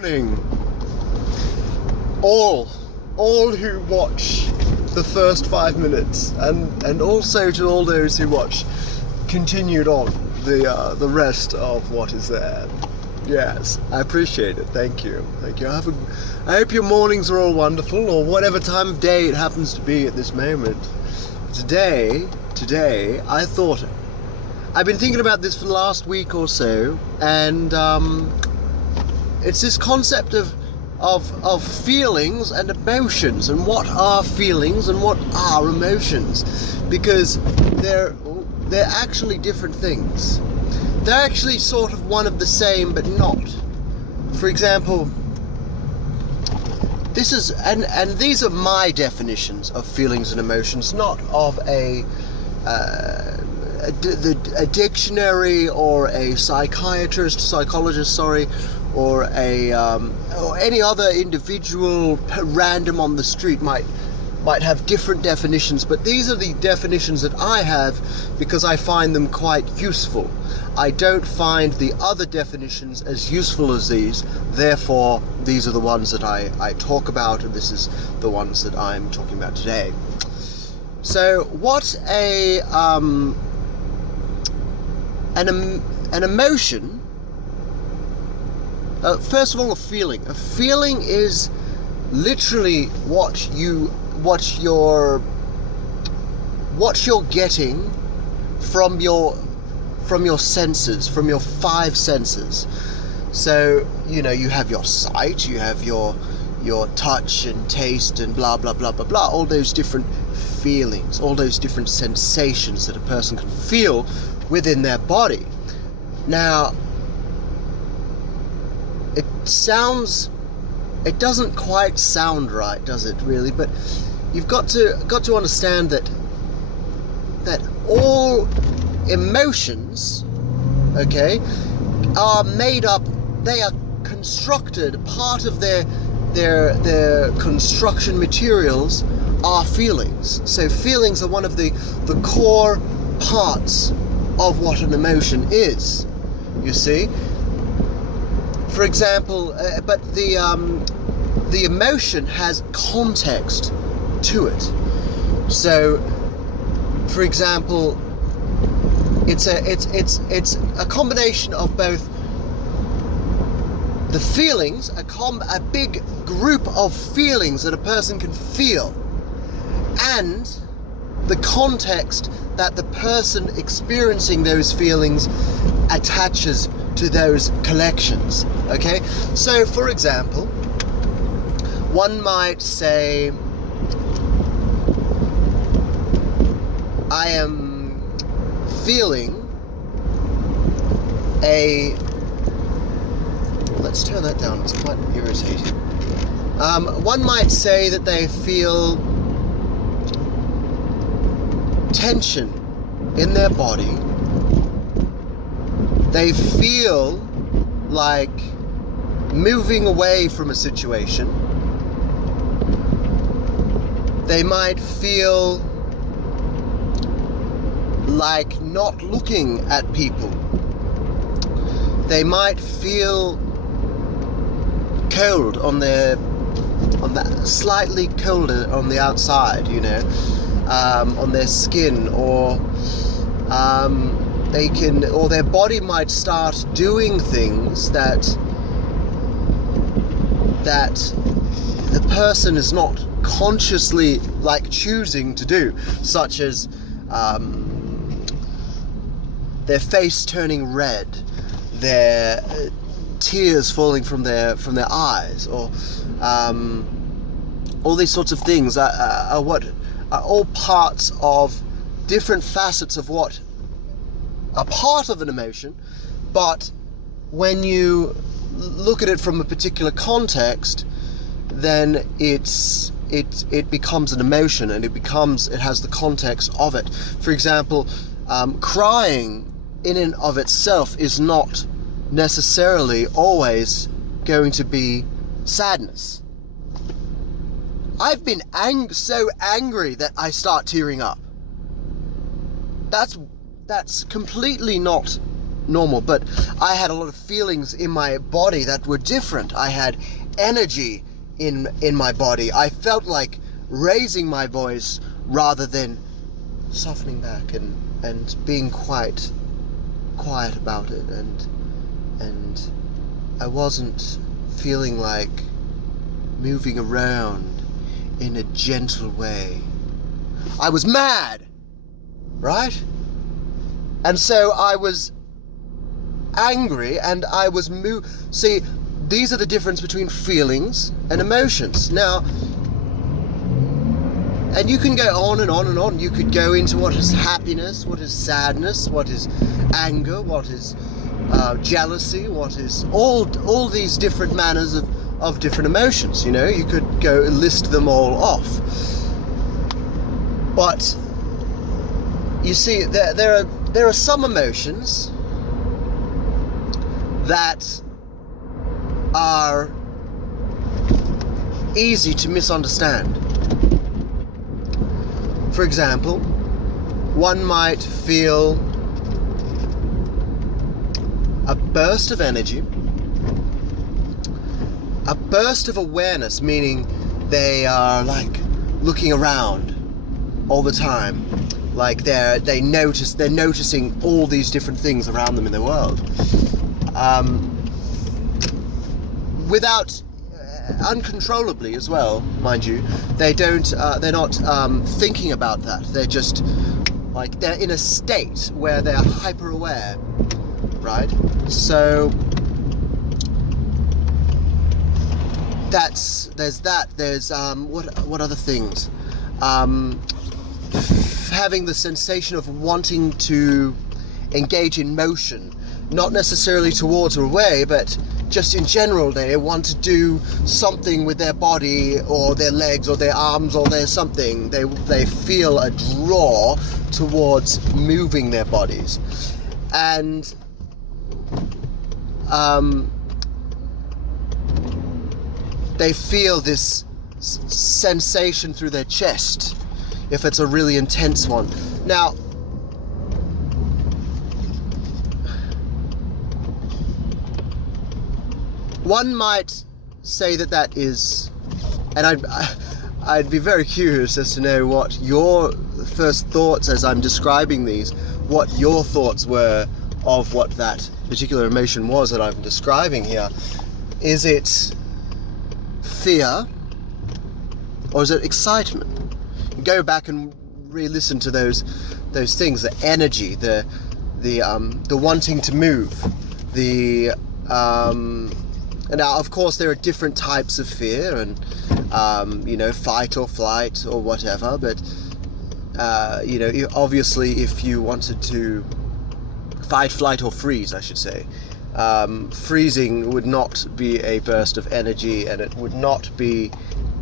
Morning, all who watch the first 5 minutes, and also to all those who watch continued on the rest of what is there. Yes, I appreciate it. Thank you. I hope your mornings are all wonderful, or whatever time of day it happens to be at this moment. Today, I thought I've been thinking about this for the last week or so, and it's this concept of feelings and emotions, and what are feelings and what are emotions, because they're actually different things. They're actually sort of one of the same, but not. For example, this is and these are my definitions of feelings and emotions, not of a dictionary or a psychologist, or any other individual random on the street might have different definitions, but these are the definitions that I have because I find them quite useful. I don't find the other definitions as useful as these, therefore these are the ones that I talk about, and this is the ones that I'm talking about today. So what an emotion, first of all, a feeling is literally what you're getting from your senses, from your 5 senses. So you have your sight, you have your touch and taste and blah blah blah blah blah, all those different feelings, all those different sensations that a person can feel within their body. Now, it doesn't quite sound right, does it really? But you've got to understand that all emotions, okay, are made up. They are constructed. Part of their construction materials are feelings. So feelings are one of the core parts of what an emotion is. You see. For example, but the emotion has context to it. So, for example, it's a combination of both the feelings, a big group of feelings that a person can feel, and the context that the person experiencing those feelings attaches to those collections. Okay, so for example, one might say, I am feeling let's turn that down, it's quite irritating. One might say that they feel tension in their body. They feel like moving away from a situation. They might feel like not looking at people. They might feel cold slightly colder on the outside, on their skin, or or their body might start doing things that the person is not consciously choosing to do, such as their face turning red, their tears falling from their eyes, or all these sorts of things are all parts of different facets of what are part of an emotion. But when you look at it from a particular context, then it becomes an emotion, and it has the context of it. For example, crying in and of itself is not necessarily always going to be sadness. I've been so angry that I start tearing up. That's completely not normal, but I had a lot of feelings in my body that were different. I had energy in my body. I felt like raising my voice rather than softening back and being quite quiet about it, and I wasn't feeling like moving around in a gentle way. I was mad, right? And so I was angry, and I was See, these are the difference between feelings and emotions. Now, and you can go on and on and on. You could go into what is happiness, what is sadness, what is anger, what is jealousy, what is all these different manners of different emotions. You know, you could go list them all off. But you see, there are some emotions that are easy to misunderstand. For example, one might feel a burst of energy, a burst of awareness, meaning they are like looking around all the time, like they're noticing all these different things around them in the world, without uncontrollably as well, mind you. They're not thinking about that. They're just like, they're in a state where they're hyper aware, right? So there's what other things? Having the sensation of wanting to engage in motion, not necessarily towards or away, but just in general. They want to do something with their body or their legs or their arms or their something. They feel a draw towards moving their bodies, and they feel this sensation through their chest if it's a really intense one. Now, one might say that is, and I'd be very curious as to know what your first thoughts, as I'm describing these, what your thoughts were of what that particular emotion was that I'm describing here. Is it fear, or is it excitement? Go back and re-listen to those things: the energy, the wanting to move, and now, of course, there are different types of fear, and fight or flight or whatever. But obviously, if you wanted to fight, flight, or freeze, I should say, freezing would not be a burst of energy, and it would not be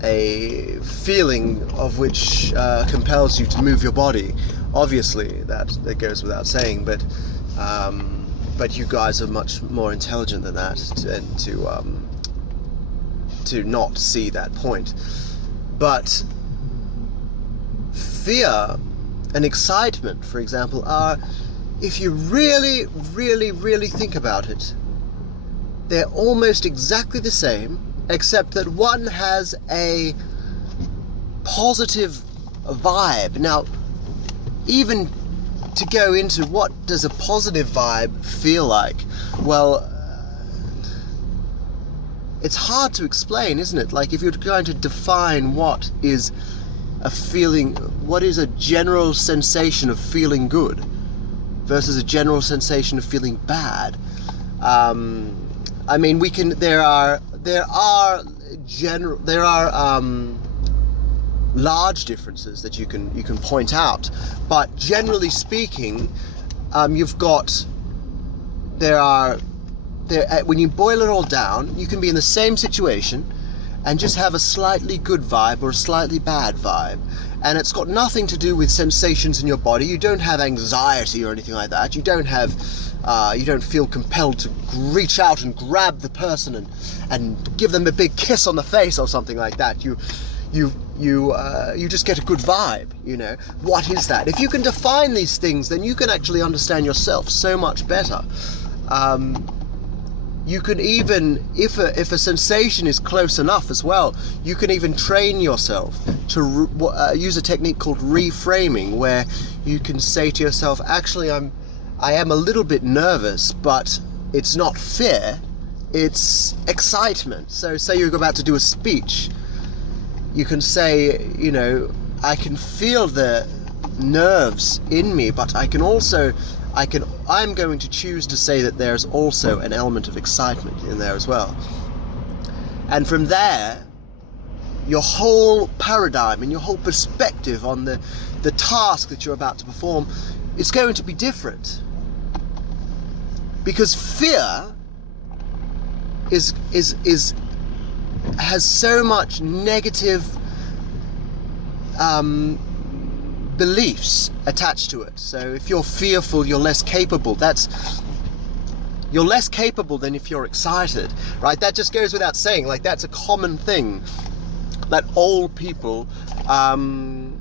a feeling of which compels you to move your body. Obviously, that goes without saying. But you guys are much more intelligent than that, and to not see that point. But fear and excitement, for example, are, if you really, really, really think about it, they're almost exactly the same, except that one has a positive vibe. Now, even to go into what does a positive vibe feel like, well, it's hard to explain, isn't it? Like, if you're going to define what is a feeling, what is a general sensation of feeling good versus a general sensation of feeling bad. I mean, there are large differences that you can point out, but generally speaking, when you boil it all down, you can be in the same situation and just have a slightly good vibe or a slightly bad vibe, and it's got nothing to do with sensations in your body. You don't have anxiety or anything like that. You don't feel compelled to reach out and grab the person and give them a big kiss on the face or something like that. you just get a good vibe, you know. What is that? If you can define these things, then you can actually understand yourself so much better. You can even, if a sensation is close enough as well, you can even train yourself to use a technique called reframing, where you can say to yourself, actually I am a little bit nervous, but it's not fear, it's excitement. So say you're about to do a speech, you can say, you know, I can feel the nerves in me, but I'm going to choose to say that there's also an element of excitement in there as well. And from there, your whole paradigm and your whole perspective on the task that you're about to perform is going to be different. Because fear has so much negative beliefs attached to it. So if you're fearful, you're less capable. You're less capable than if you're excited, right? That just goes without saying. Like, that's a common thing that all people I'm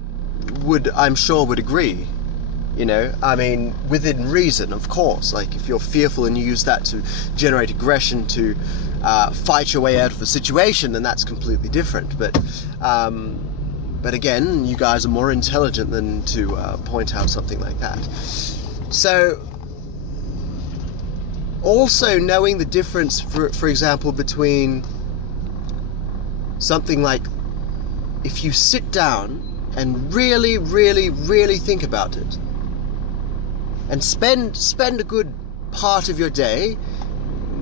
sure would agree. You know, I mean, within reason, of course. Like, if you're fearful and you use that to generate aggression to fight your way out of a situation, then that's completely different. But again, you guys are more intelligent than to point out something like that. So, also knowing the difference, for example, between something like, if you sit down and really, really, really think about it, and spend a good part of your day,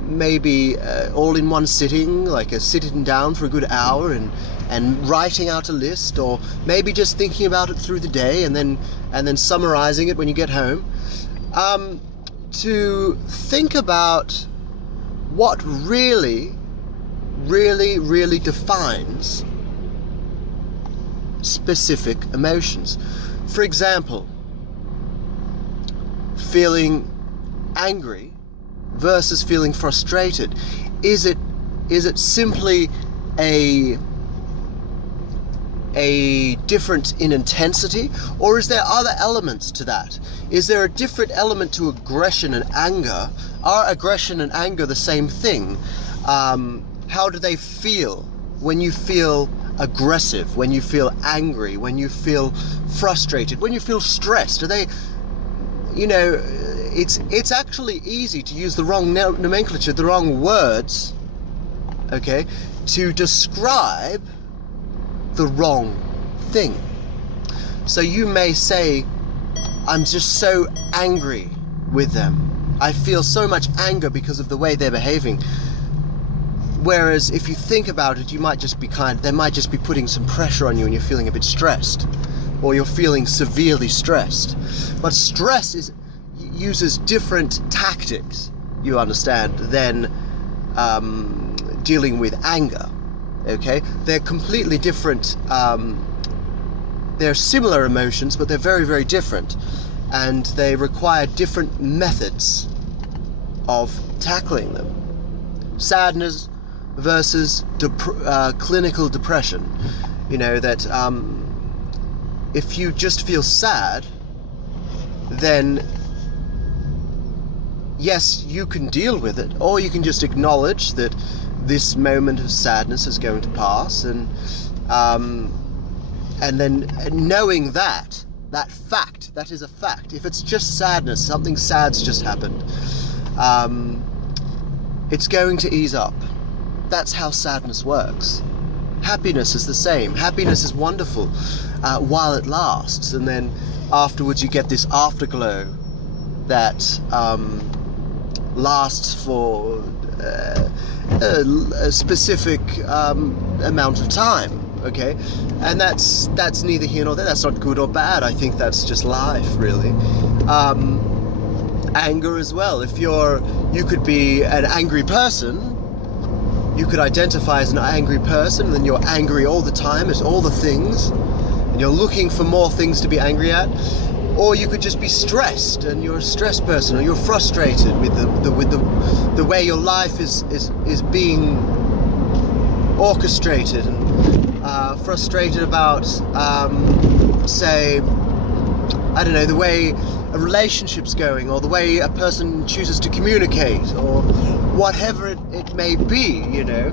maybe all in one sitting, like sitting down for a good hour and writing out a list, or maybe just thinking about it through the day and then summarizing it when you get home, to think about what really, really, really defines specific emotions. For example, feeling angry versus feeling frustrated. Is it simply a difference in intensity, or is there other elements to that? Is there a different element to aggression and anger? Are aggression and anger the same thing? How do they feel when you feel aggressive, when you feel angry, when you feel frustrated, when you feel stressed? Are they, you know, it's actually easy to use the wrong nomenclature, the wrong words, okay, to describe the wrong thing. So you may say, I'm just so angry with them. I feel so much anger because of the way they're behaving. Whereas if you think about it, you might just be they might just be putting some pressure on you and you're feeling a bit stressed, or you're feeling severely stressed. But stress uses different tactics, you understand, than dealing with anger. Okay, they're completely different. They're similar emotions, but they're very, very different, and they require different methods of tackling them. Sadness versus clinical depression. You know that if you just feel sad, then yes, you can deal with it, or you can just acknowledge that this moment of sadness is going to pass, and then knowing that fact, that is a fact. If it's just sadness, something sad's just happened, it's going to ease up. That's how sadness works. Happiness is the same. Happiness is wonderful while it lasts, and then afterwards you get this afterglow that lasts for a specific amount of time, okay? And that's neither here nor there. That's not good or bad. I think that's just life, really. Anger as well. If you could be an angry person, you could identify as an angry person, and then you're angry all the time at all the things, and you're looking for more things to be angry at. Or you could just be stressed, and you're a stressed person, or you're frustrated with the way your life is being orchestrated, and frustrated about, say, I don't know, the way a relationship's going, or the way a person chooses to communicate, or whatever it may be, you know,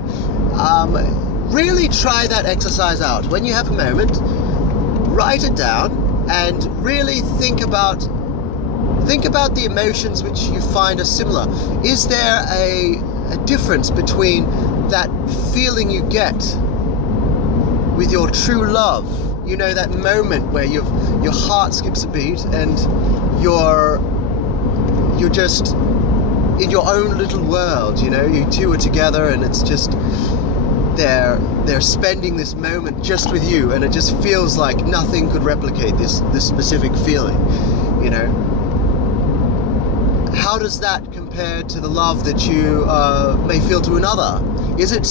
really try that exercise out. When you have a moment, write it down and really think about the emotions which you find are similar. Is there a difference between that feeling you get with your true love? You know, that moment where your heart skips a beat and you're just in your own little world, you know, you two are together and it's just they're spending this moment just with you, and it just feels like nothing could replicate this specific feeling, you know. How does that compare to the love that you may feel to another? Is it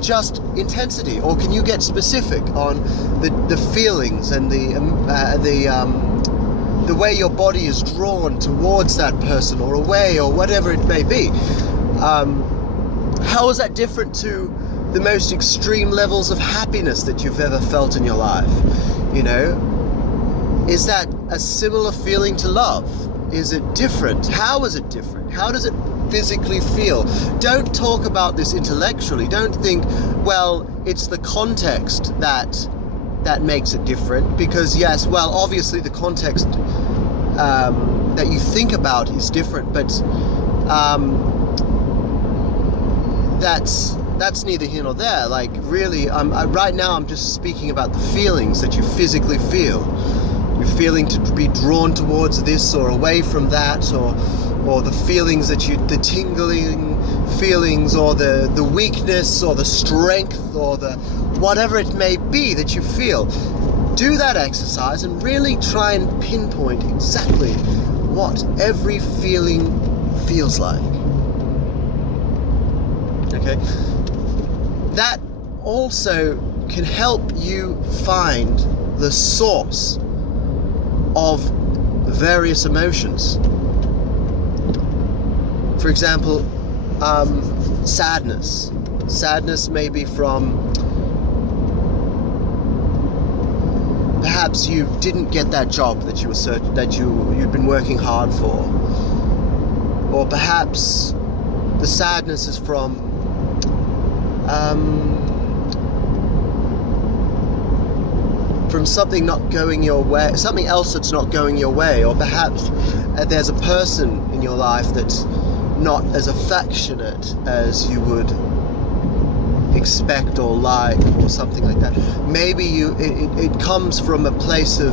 just intensity, or can you get specific on the feelings and the way your body is drawn towards that person, or away, or whatever it may be? How is that different to the most extreme levels of happiness that you've ever felt in your life? You know, is that a similar feeling to love? Is it different? How is it different? How does it physically feel? Don't talk about this intellectually. Don't think, well, it's the context that makes it different, because yes, well, obviously the context that you think about is different, but that's neither here nor there. Like, really, right now I'm just speaking about the feelings that you physically feel. You're feeling to be drawn towards this or away from that, or the feelings that the tingling feelings, or the weakness, or the strength, or the whatever it may be that you feel. Do that exercise and really try and pinpoint exactly what every feeling feels like. Okay? That also can help you find the source of various emotions. For example, sadness. Sadness may be from, perhaps you didn't get that job that you'd been working hard for, or perhaps the sadness is from something not going your way, something else that's not going your way, or perhaps there's a person in your life that's not as affectionate as you would expect or like, or something like that. Maybe it comes from a place of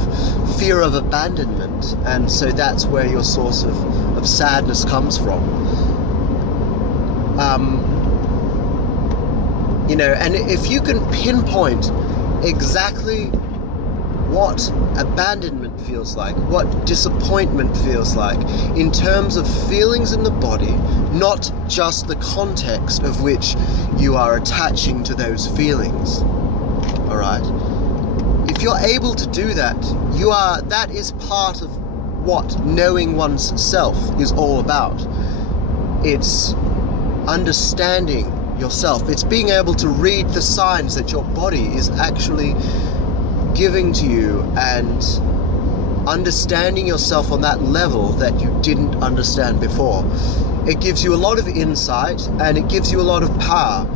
fear of abandonment, and so that's where your source of sadness comes from. You know, and if you can pinpoint exactly what abandonment feels like, what disappointment feels like, in terms of feelings in the body, not just the context of which you are attaching to those feelings. All right? If you're able to do that, that is part of what knowing one's self is all about. It's understanding yourself. It's being able to read the signs that your body is actually giving to you, and understanding yourself on that level that you didn't understand before. It gives you a lot of insight, and it gives you a lot of power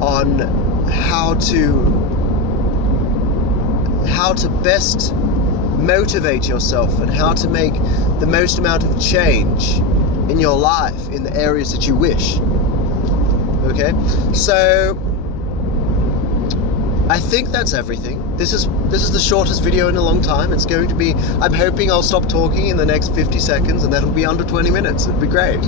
on how to best motivate yourself, and how to make the most amount of change in your life in the areas that you wish. Okay, so I think that's everything. This is the shortest video in a long time. It's going to be, I'm hoping I'll stop talking in the next 50 seconds, and that'll be under 20 minutes. It'd be great.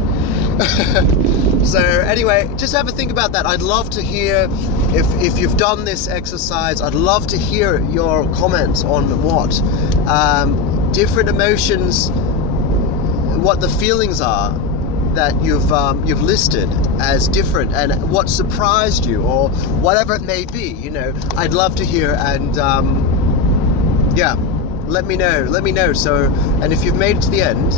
So anyway, just have a think about that. I'd love to hear if you've done this exercise. I'd love to hear your comments on what different emotions, what the feelings are that you've listed as different, and what surprised you, or whatever it may be. You know, I'd love to hear, and yeah, let me know. So, and if you've made it to the end,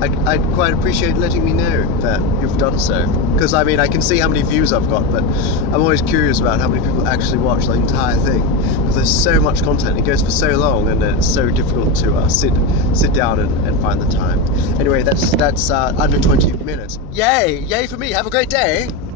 I'd quite appreciate letting me know that you've done so. Because I mean, I can see how many views I've got, but I'm always curious about how many people actually watch the entire thing. Because there's so much content, it goes for so long, and it's so difficult to sit down and find the time. Anyway, that's under 20 minutes. Yay! Yay for me! Have a great day!